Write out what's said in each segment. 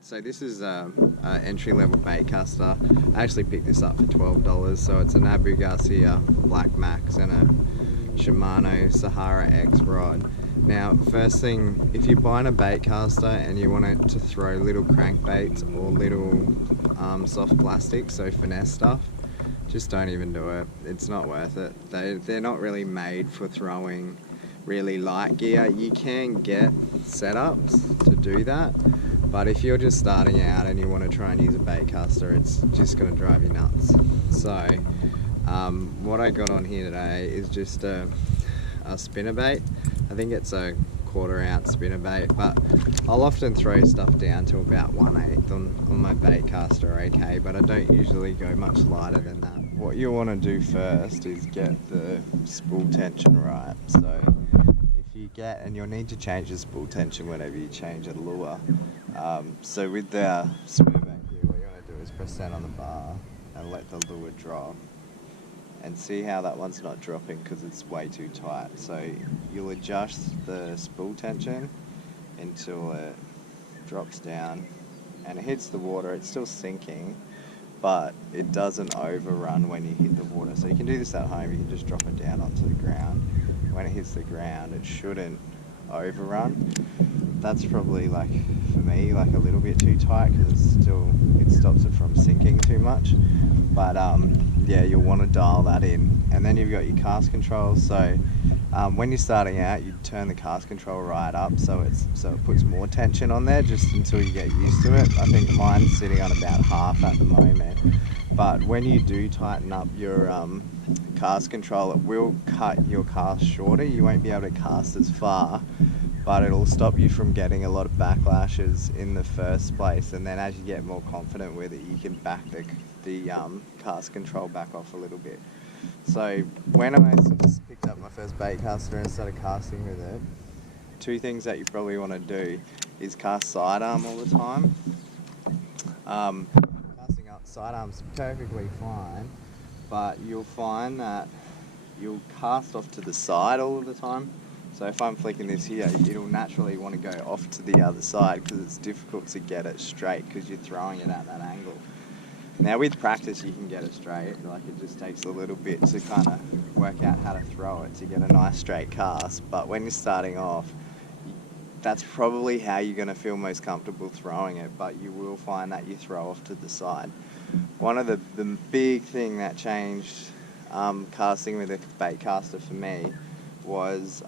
So this is an entry-level baitcaster. I actually picked this up for $12. So it's an Abu Garcia Black Max and a Shimano Sahara X rod. Now, first thing, if you're buying a baitcaster and you want it to throw little crankbaits or little soft plastic, so finesse stuff, just don't even do it. It's not worth it. They're not really made for throwing really light gear. You can get setups to do that, but if you're just starting out and you want to try and use a baitcaster, it's just going to drive you nuts. So what I got on here today is just a spinnerbait. I think it's a 1/4 ounce spinnerbait, but I'll often throw stuff down to about 1/8 on my baitcaster, okay, but I don't usually go much lighter than that. What you want to do first is get the spool tension right. So if you get, and you'll need to change the spool tension whenever you change a lure. So with the spinnerbait here, what you want to do is press down on the bar and let the lure drop. And see how that one's not dropping because it's way too tight. So you'll adjust the spool tension until it drops down and it hits the water. It's still sinking, but it doesn't overrun when you hit the water. So you can do this at home. You can just drop it down onto the ground. When it hits the ground, it shouldn't overrun. That's probably, like, for me, like a little bit too tight because it stops it from sinking too much. But yeah, you'll want to dial that in. And then you've got your cast control. So when you're starting out, you turn the cast control right up so it puts more tension on there just until you get used to it. I think mine's sitting on about half at the moment. But when you do tighten up your cast control, it will cut your cast shorter. You won't be able to cast as far, but it'll stop you from getting a lot of backlashes in the first place. And then as you get more confident with it, you can back the cast control back off a little bit. So when I just picked up my first baitcaster and started casting with it, two things that you probably want to do is cast sidearm all the time. Casting up sidearm's perfectly fine, but you'll find that you'll cast off to the side all of the time. So if I'm flicking this here, it'll naturally want to go off to the other side because it's difficult to get it straight because you're throwing it at that angle. Now with practice you can get it straight, like it just takes a little bit to kind of work out how to throw it to get a nice straight cast, but when you're starting off, that's probably how you're going to feel most comfortable throwing it, but you will find that you throw off to the side. One of the big thing that changed casting with a baitcaster for me was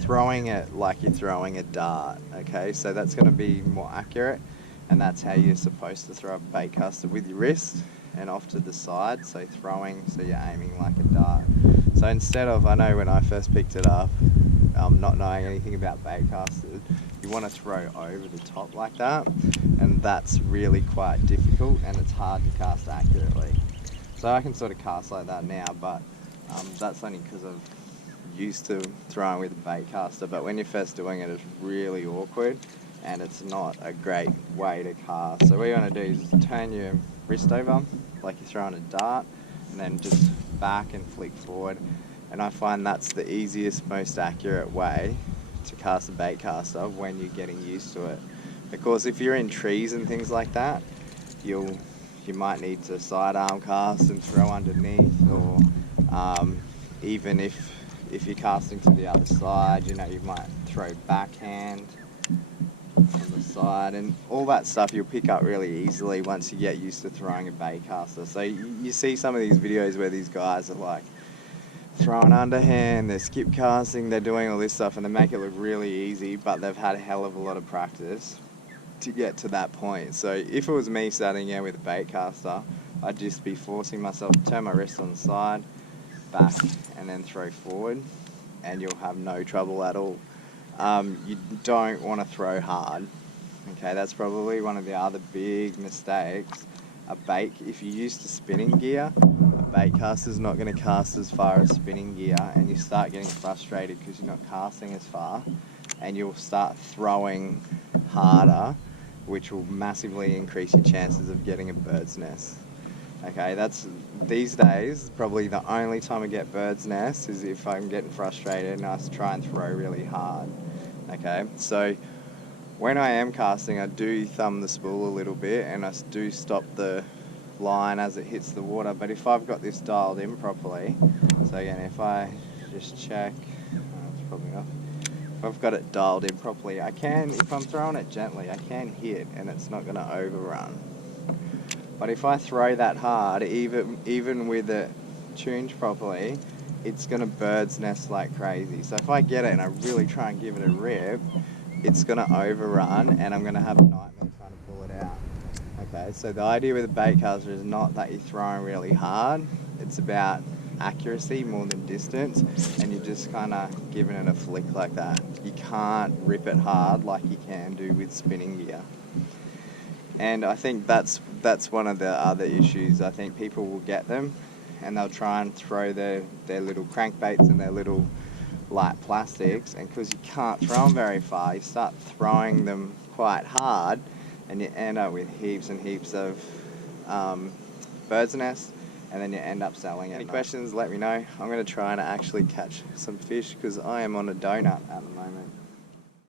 throwing it like you're throwing a dart, okay? So that's going to be more accurate. And that's how you're supposed to throw a baitcaster, with your wrist and off to the side, so throwing, so you're aiming like a dart. So instead of, I know when I first picked it up, not knowing anything about baitcasters, you want to throw over the top like that, and that's really quite difficult and it's hard to cast accurately. So I can sort of cast like that now, but that's only because I'm used to throwing with a baitcaster, but when you're first doing it, it's really awkward. And it's not a great way to cast. So what you want to do is turn your wrist over like you're throwing a dart, and then just back and flick forward. And I find that's the easiest, most accurate way to cast a baitcaster when you're getting used to it. Because if you're in trees and things like that, you might need to sidearm cast and throw underneath, or even if you're casting to the other side, you might throw backhand on the side, and all that stuff you'll pick up really easily once you get used to throwing a baitcaster. So you see some of these videos where these guys are like throwing underhand, they're skip casting, they're doing all this stuff, and they make it look really easy, but they've had a hell of a lot of practice to get to that point. So if it was me starting out with a baitcaster, I'd just be forcing myself to turn my wrist on the side, back, and then throw forward, and you'll have no trouble at all. You don't want to throw hard, okay? That's probably one of the other big mistakes. If you're used to spinning gear, a baitcaster is not going to cast as far as spinning gear, and you start getting frustrated because you're not casting as far, and you'll start throwing harder, which will massively increase your chances of getting a bird's nest. Okay, that's, these days, probably the only time I get bird's nest is if I'm getting frustrated and I try and throw really hard. Okay, so When I am casting, I do thumb the spool a little bit, and I do stop the line as it hits the water. But if I've got this dialed in properly, so again, if I just check, it's probably off. If I've got it dialed in properly, I can, if I'm throwing it gently, I can hit and it's not going to overrun. But if I throw that hard, even with it tuned properly, it's going to bird's nest like crazy. So if I get it and I really try and give it a rip, it's going to overrun and I'm going to have a nightmare trying to pull it out. Okay, so the idea with a baitcaster is not that you're throwing really hard, it's about accuracy more than distance, and you're just kind of giving it a flick like that. You can't rip it hard like you can do with spinning gear. And I think that's one of the other issues. I think people will get them and they'll try and throw their little crankbaits and their little light plastics, and because you can't throw them very far, you start throwing them quite hard and you end up with heaps and heaps of bird's nests, and then you end up selling it. Any questions, let me know. I'm going to try and actually catch some fish because I am on a donut at the moment.